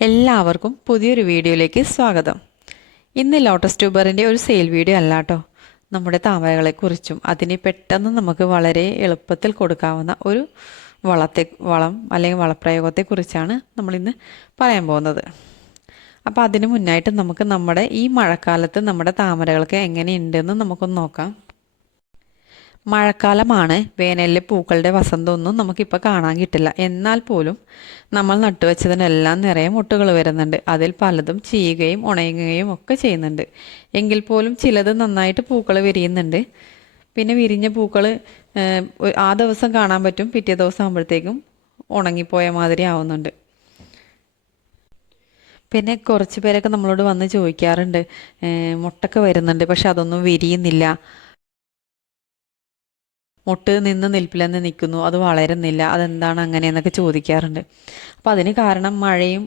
എല്ലാവർക്കും പുതിയൊരു വീഡിയോയിലേക്ക് സ്വാഗതം. ഇന്ന് ലോട്ടസ് ട്യൂബറിന്റെ ഒരു സെയിൽ വീഡിയോ അല്ല കേട്ടോ നമ്മുടെ താമരകളെക്കുറിച്ചും അതിന് പെട്ടെന്ന് നമുക്ക് വളരെ എളുപ്പത്തിൽ കൊടുക്കാവുന്ന ഒരു വളത്തെ വളം അല്ലെങ്കിൽ വളപ്രയോഗത്തെക്കുറിച്ചാണ് നമ്മളിന്ന് പറയാൻ പോകുന്നത്. അപ്പോൾ അതിന് മുന്നായിട്ട് നമുക്ക് നമ്മുടെ ഈ മഴക്കാലത്ത് നമ്മുടെ താമരകൾക്ക് എങ്ങനെയുണ്ടെന്ന് നമുക്കൊന്ന് നോക്കാം. മഴക്കാലമാണ്. വേനലിലെ പൂക്കളുടെ വസന്തമൊന്നും നമുക്കിപ്പോൾ കാണാൻ കിട്ടില്ല. എന്നാൽ പോലും നമ്മൾ നട്ടുവെച്ചതിനെല്ലാം നിറയെ മുട്ടുകൾ വരുന്നുണ്ട്. അതിൽ പലതും ചീയുകയും ഉണയുകയും ഒക്കെ ചെയ്യുന്നുണ്ട്. എങ്കിൽ പോലും ചിലത് നന്നായിട്ട് പൂക്കൾ വിരിയുന്നുണ്ട്. പിന്നെ വിരിഞ്ഞ പൂക്കൾ ആ ദിവസം കാണാൻ പറ്റും. പിറ്റേ ദിവസം ആകുമ്പോഴത്തേക്കും ഉണങ്ങിപ്പോയ മാതിരി ആവുന്നുണ്ട്. പിന്നെ കുറച്ച് പേരൊക്കെ നമ്മളോട് വന്ന് ചോദിക്കാറുണ്ട്. മുട്ടൊക്കെ വരുന്നുണ്ട് പക്ഷെ അതൊന്നും വിരിയുന്നില്ല. മുട്ട് നിന്ന് നിൽപ്പിലെന്ന് നിൽക്കുന്നു അത് വളരുന്നില്ല അതെന്താണ് അങ്ങനെയെന്നൊക്കെ ചോദിക്കാറുണ്ട്. അപ്പോൾ അതിന് കാരണം മഴയും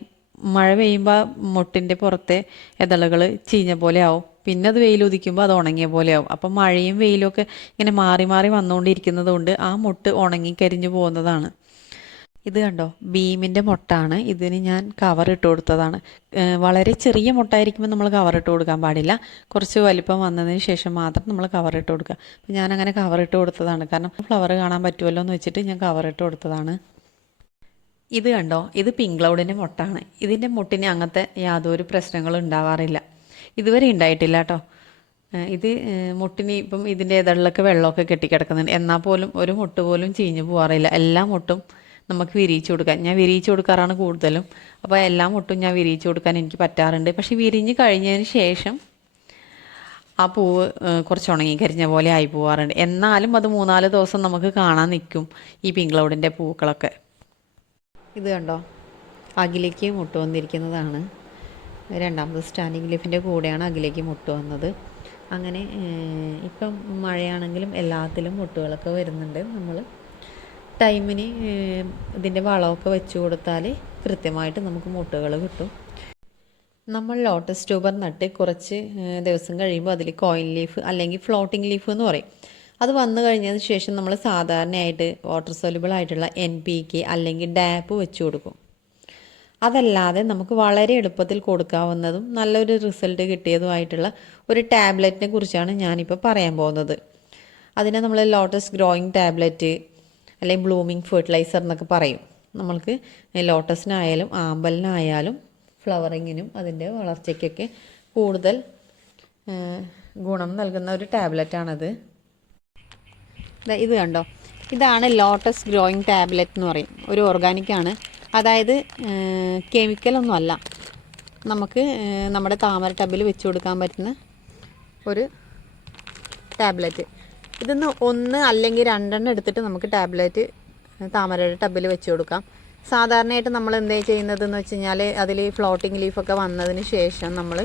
മഴ പെയ്യുമ്പോൾ മുട്ടിന്റെ പുറത്തെ ഇതളുകൾ ചീഞ്ഞ പോലെ ആവും. പിന്നെ അത് വെയിൽ ഉദിക്കുമ്പോൾ അത് ഉണങ്ങിയ പോലെ ആവും. അപ്പം മഴയും വെയിലും ഒക്കെ ഇങ്ങനെ മാറി മാറി വന്നുകൊണ്ടിരിക്കുന്നത് കൊണ്ട് ആ മുട്ട് ഉണങ്ങി കരിഞ്ഞു പോകുന്നതാണ്. ഇത് കണ്ടോ? ബീമിന്റെ മുട്ടാണ്. ഇതിന് ഞാൻ കവർ ഇട്ട് കൊടുത്തതാണ്. വളരെ ചെറിയ മുട്ടായിരിക്കുമ്പോൾ നമ്മൾ കവർ ഇട്ട് കൊടുക്കാൻ പാടില്ല. കുറച്ച് വലിപ്പം വന്നതിന് ശേഷം മാത്രം നമ്മൾ കവർ ഇട്ട് കൊടുക്കുക. അപ്പോൾ ഞാനങ്ങനെ കവർ ഇട്ട് കൊടുത്തതാണ്. കാരണം ഫ്ലവർ കാണാൻ പറ്റുമല്ലോ എന്ന് വെച്ചിട്ട് ഞാൻ കവർ ഇട്ട് കൊടുത്തതാണ്. ഇത് കണ്ടോ? ഇത് പിങ്ക് ക്ലൗഡിന്റെ മുട്ടാണ്. ഇതിന്റെ മുട്ടിന് അങ്ങനത്തെ യാതൊരു പ്രശ്നങ്ങളും ഉണ്ടാവാറില്ല. ഇതുവരെ ഉണ്ടായിട്ടില്ല കേട്ടോ. ഇത് മുട്ടിന് ഇപ്പം ഇതിന്റെ ഇതളിലൊക്കെ വെള്ളമൊക്കെ കെട്ടിക്കിടക്കുന്നുണ്ട്. എന്നാൽ പോലും ഒരു മുട്ട് പോലും ചീഞ്ഞു പോകാറില്ല എല്ലാ മുട്ടും നമുക്ക് വിരിയിച്ചു കൊടുക്കാൻ. ഞാൻ വിരിയിച്ചു കൊടുക്കാറാണ് കൂടുതലും. അപ്പോൾ എല്ലാം ഒട്ടും ഞാൻ വിരിയിച്ചു കൊടുക്കാൻ എനിക്ക് പറ്റാറുണ്ട്. പക്ഷേ വിരിഞ്ഞ് കഴിഞ്ഞതിന് ശേഷം ആ പൂവ് കുറച്ച് ഉണങ്ങി കരിഞ്ഞ പോലെ ആയി പോവാറുണ്ട്. എന്നാലും അത് മൂന്നാൽ ദിവസം നമുക്ക് കാണാൻ നിൽക്കും ഈ പിങ്ക് ക്ലൗഡിന്റെ പൂക്കളൊക്കെ. ഇത് കണ്ടോ? അകിലേക്ക് മുട്ട് വന്നിരിക്കുന്നതാണ്. രണ്ടാമത് സ്റ്റാൻഡിങ് ലീഫിന്റെ കൂടെയാണ് അകിലേക്ക് മുട്ട് വന്നത്. അങ്ങനെ ഇപ്പം മഴയാണെങ്കിലും എല്ലാത്തിലും മുട്ടുകളൊക്കെ വരുന്നുണ്ട്. നമ്മൾ ടൈമിന് ഇതിന്റെ വളമൊക്കെ വെച്ച് കൊടുത്താൽ കൃത്യമായിട്ട് നമുക്ക് മുട്ടുകൾ കിട്ടും. നമ്മൾ ലോട്ടസ് ട്യൂബർ നട്ട് കുറച്ച് ദിവസം കഴിയുമ്പോൾ അതിൽ കോയിൻ ലീഫ് അല്ലെങ്കിൽ ഫ്ലോട്ടിംഗ് ലീഫ് എന്ന് പറയും. അത് വന്നു കഴിഞ്ഞതിന് ശേഷം നമ്മൾ സാധാരണയായിട്ട് വാട്ടർ സോലിബിൾ ആയിട്ടുള്ള എൻ പി കെ അല്ലെങ്കിൽ ഡാപ്പ് വെച്ച് കൊടുക്കും. അതല്ലാതെ നമുക്ക് വളരെ എളുപ്പത്തിൽ കൊടുക്കാവുന്നതും നല്ലൊരു റിസൾട്ട് കിട്ടിയതുമായിട്ടുള്ള ഒരു ടാബ്ലറ്റിനെ കുറിച്ചാണ് ഞാനിപ്പോൾ പറയാൻ പോകുന്നത്. അതിനെ നമ്മൾ ലോട്ടസ് ഗ്രോയിങ് ടാബ്ലറ്റ് അല്ലെങ്കിൽ ബ്ലൂമിങ് ഫെർട്ടിലൈസർ എന്നൊക്കെ പറയും. നമ്മൾക്ക് ലോട്ടസിനായാലും ആമ്പലിനായാലും ഫ്ലവറിങ്ങിനും അതിന്റെ വളർച്ചയ്ക്കൊക്കെ കൂടുതൽ ഗുണം നൽകുന്ന ഒരു ടാബ്ലറ്റാണത് ഇത് കണ്ടോ? ഇതാണ് ലോട്ടസ് ഗ്രോയിങ് ടാബ്ലറ്റ് എന്ന് പറയും. ഒരു ഓർഗാനിക്കാണ് അതായത് കെമിക്കലൊന്നുമല്ല നമുക്ക് നമ്മുടെ താമര ടബിൽ വെച്ച് കൊടുക്കാൻ പറ്റുന്ന ഒരു ടാബ്ലറ്റ് ഇതിന്ന് ഒന്ന് അല്ലെങ്കിൽ രണ്ടെണ്ണം എടുത്തിട്ട് നമുക്ക് ടാബ്ലറ്റ് താമരയുടെ ടബിൽ വെച്ച് കൊടുക്കാം. സാധാരണയായിട്ട് നമ്മൾ എന്താ ചെയ്യുന്നത് എന്ന് വെച്ച് കഴിഞ്ഞാൽ അതിൽ ഫ്ലോട്ടിംഗ് ലീഫൊക്കെ വന്നതിന് ശേഷം നമ്മൾ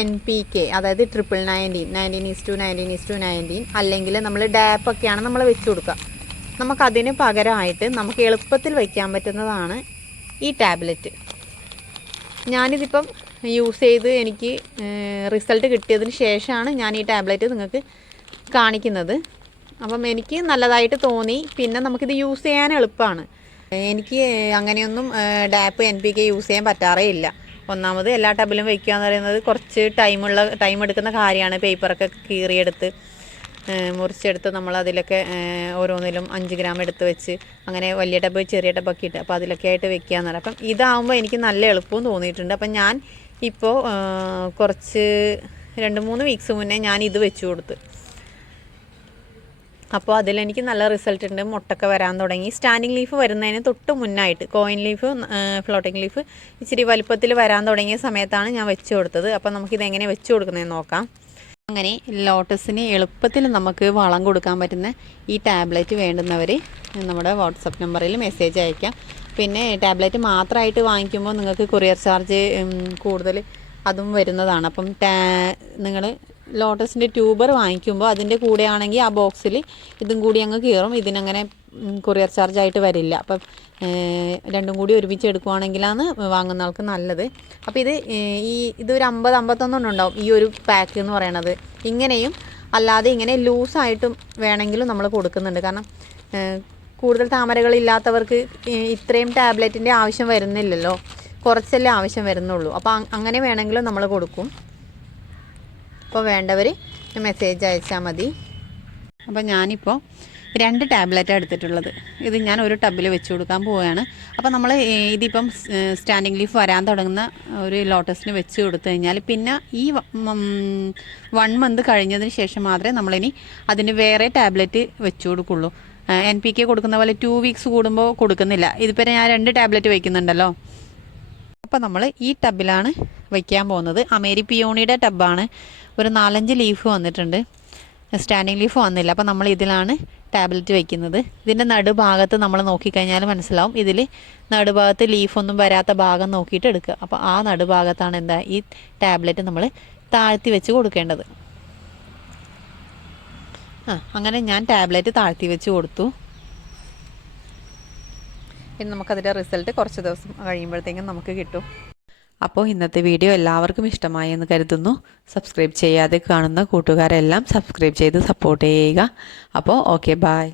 എൻ പി കെ അതായത് triple nineteen nineteen is to nineteen is to nineteen അല്ലെങ്കിൽ നമ്മൾ ഡാപ്പൊക്കെയാണ് നമ്മൾ വെച്ച് കൊടുക്കുക. നമുക്കതിന് പകരമായിട്ട് നമുക്ക് എളുപ്പത്തിൽ വയ്ക്കാൻ പറ്റുന്നതാണ് ഈ ടാബ്ലറ്റ്. ഞാനിതിപ്പം യൂസ് ചെയ്ത് എനിക്ക് റിസൾട്ട് കിട്ടിയതിന് ശേഷമാണ് ഞാൻ ഈ ടാബ്ലറ്റ് നിങ്ങൾക്ക് കാണിക്കുന്നത്. അപ്പം എനിക്ക് നല്ലതായിട്ട് തോന്നി. പിന്നെ നമുക്കിത് യൂസ് ചെയ്യാൻ എളുപ്പമാണ്. എനിക്ക് അങ്ങനെയൊന്നും DAP N P K use ചെയ്യാൻ പറ്റാറേ ഇല്ല. ഒന്നാമത് എല്ലാ ടബിലും വയ്ക്കുക എന്ന് പറയുന്നത് കുറച്ച് ടൈമുള്ള ടൈം എടുക്കുന്ന കാര്യമാണ്. പേപ്പറൊക്കെ കീറിയെടുത്ത് മുറിച്ചെടുത്ത് നമ്മൾ അതിലൊക്കെ ഓരോന്നിലും അഞ്ച് ഗ്രാം എടുത്ത് വെച്ച് അങ്ങനെ വലിയ ടബ് ചെറിയ ടബൊക്കെ ഇട്ട് അപ്പോൾ അതിലൊക്കെ ആയിട്ട് വെക്കുക എന്ന് പറയാം അപ്പം ഇതാവുമ്പോൾ എനിക്ക് നല്ല എളുപ്പവും തോന്നിയിട്ടുണ്ട്. അപ്പം ഞാൻ ഇപ്പോൾ കുറച്ച് രണ്ട് മൂന്ന് വീക്സ് മുന്നേ ഞാൻ ഇത് വെച്ച് കൊടുത്ത്. അപ്പോൾ അതിലെനിക്ക് നല്ല റിസൾട്ട് ഉണ്ട്. മുട്ടൊക്കെ വരാൻ തുടങ്ങി. സ്റ്റാൻഡിങ് ലീഫ് വരുന്നതിന് തൊട്ട് മുന്നായിട്ട് കോയിൻ ലീഫ് ഫ്ലോട്ടിംഗ് ലീഫ് ഇച്ചിരി വലുപ്പത്തിൽ വരാൻ തുടങ്ങിയ സമയത്താണ് ഞാൻ വെച്ച് കൊടുത്തത്. അപ്പോൾ നമുക്കിത് എങ്ങനെ വെച്ച് കൊടുക്കുന്നതെന്ന് നോക്കാം. അങ്ങനെ ലോട്ടസിന് എളുപ്പത്തിൽ നമുക്ക് വളം കൊടുക്കാൻ പറ്റുന്ന ഈ ടാബ്ലറ്റ് വേണ്ടുന്നവർ നമ്മുടെ വാട്സപ്പ് നമ്പറിൽ മെസ്സേജ് അയക്കാം. പിന്നെ ടാബ്ലറ്റ് മാത്രമായിട്ട് വാങ്ങിക്കുമ്പോൾ നിങ്ങൾക്ക് കൊറിയർ ചാർജ് കൂടുതൽ അതും വരുന്നതാണ്. അപ്പം നിങ്ങൾ ലോട്ടസിന്റെ ട്യൂബർ വാങ്ങിക്കുമ്പോൾ അതിന്റെ കൂടെ ആണെങ്കിൽ ആ ബോക്സിൽ ഇതും കൂടി അങ്ങ് കീറും. ഇതിനങ്ങനെ കൊറിയർ ചാർജ് ആയിട്ട് വരില്ല. അപ്പം രണ്ടും കൂടി ഒരുമിച്ച് എടുക്കുവാണെങ്കിലാണ് വാങ്ങുന്ന ആൾക്ക് നല്ലത്. അപ്പോൾ ഇത് ഈ ഇതൊരു അമ്പത് അമ്പത്തൊന്നെണ്ണം ഉണ്ടാവും ഈ ഒരു പാക്ക് എന്ന് പറയണത്. ഇങ്ങനെയും അല്ലാതെ ഇങ്ങനെ ലൂസായിട്ടും വേണമെങ്കിലും നമ്മൾ കൊടുക്കുന്നുണ്ട്. കാരണം കൂടുതൽ താമരകളില്ലാത്തവർക്ക് ഇത്രയും ടാബ്ലറ്റിന്റെ ആവശ്യം വരുന്നില്ലല്ലോ. കുറച്ചല്ലേ ആവശ്യം വരുന്നുള്ളൂ. അപ്പോൾ അങ്ങനെ വേണമെങ്കിലും നമ്മൾ കൊടുക്കും. അപ്പോൾ വേണ്ടവർ മെസ്സേജ് അയച്ചാൽ മതി. അപ്പോൾ ഞാനിപ്പോൾ രണ്ട് ടാബ്ലറ്റ് എടുത്തിട്ടുള്ളത്. ഇത് ഞാൻ ഒരു ടബിൽ വെച്ച് കൊടുക്കാൻ പോവുകയാണ്. അപ്പോൾ നമ്മൾ ഇതിപ്പം സ്റ്റാൻഡിങ് ലീഫ് വരാൻ തുടങ്ങുന്ന ഒരു ലോട്ടസിന് വെച്ച് കൊടുത്തു കഴിഞ്ഞാൽ പിന്നെ ഈ വൺ മന്ത് കഴിഞ്ഞതിന് ശേഷം മാത്രമേ നമ്മളിനി അതിന് വേറെ ടാബ്ലറ്റ് വെച്ച് കൊടുക്കുള്ളൂ. എൻ പി കെ കൊടുക്കുന്ന പോലെ ടു വീക്സ് കൂടുമ്പോൾ കൊടുക്കുന്നില്ല. ഇതിപ്പോൾ ഞാൻ രണ്ട് ടാബ്ലറ്റ് വയ്ക്കുന്നുണ്ടല്ലോ അപ്പോൾ നമ്മൾ ഈ ടബിലാണ് വയ്ക്കാൻ പോകുന്നത്. അമേരി പിയോണിയുടെ ടബാണ്. ഒരു നാലഞ്ച് ലീഫ് വന്നിട്ടുണ്ട്. സ്റ്റാൻഡിങ് ലീഫ് വന്നില്ല. അപ്പോൾ നമ്മൾ ഇതിലാണ് ടാബ്ലറ്റ് വയ്ക്കുന്നത് ഇതിന്റെ നടുഭാഗത്ത് നമ്മൾ നോക്കിക്കഴിഞ്ഞാൽ മനസ്സിലാവും. ഇതിൽ നടുഭാഗത്ത് ലീഫൊന്നും വരാത്ത ഭാഗം നോക്കിയിട്ട് എടുക്കുക. അപ്പോൾ ആ നടുഭാഗത്താണ് എന്താ? ഈ ടാബ്ലറ്റ് നമ്മൾ താഴ്ത്തി വെച്ച് കൊടുക്കേണ്ടത്. ആ അങ്ങനെ ഞാൻ ടാബ്ലറ്റ് താഴ്ത്തി വെച്ച് കൊടുത്തു. ഇനി നമുക്കതിന്റെ റിസൾട്ട് കുറച്ച് ദിവസം കഴിയുമ്പോഴത്തേക്കും നമുക്ക് കിട്ടും. അപ്പോൾ ഇന്നത്തെ വീഡിയോ എല്ലാവർക്കും ഇഷ്ടമായി എന്ന് കരുതുന്നു. സബ്സ്ക്രൈബ് ചെയ്യാതെ കാണുന്ന കൂട്ടുകാരെല്ലാം സബ്സ്ക്രൈബ് ചെയ്ത് സപ്പോർട്ട് ചെയ്യുക. അപ്പോൾ ഓക്കെ ബായ്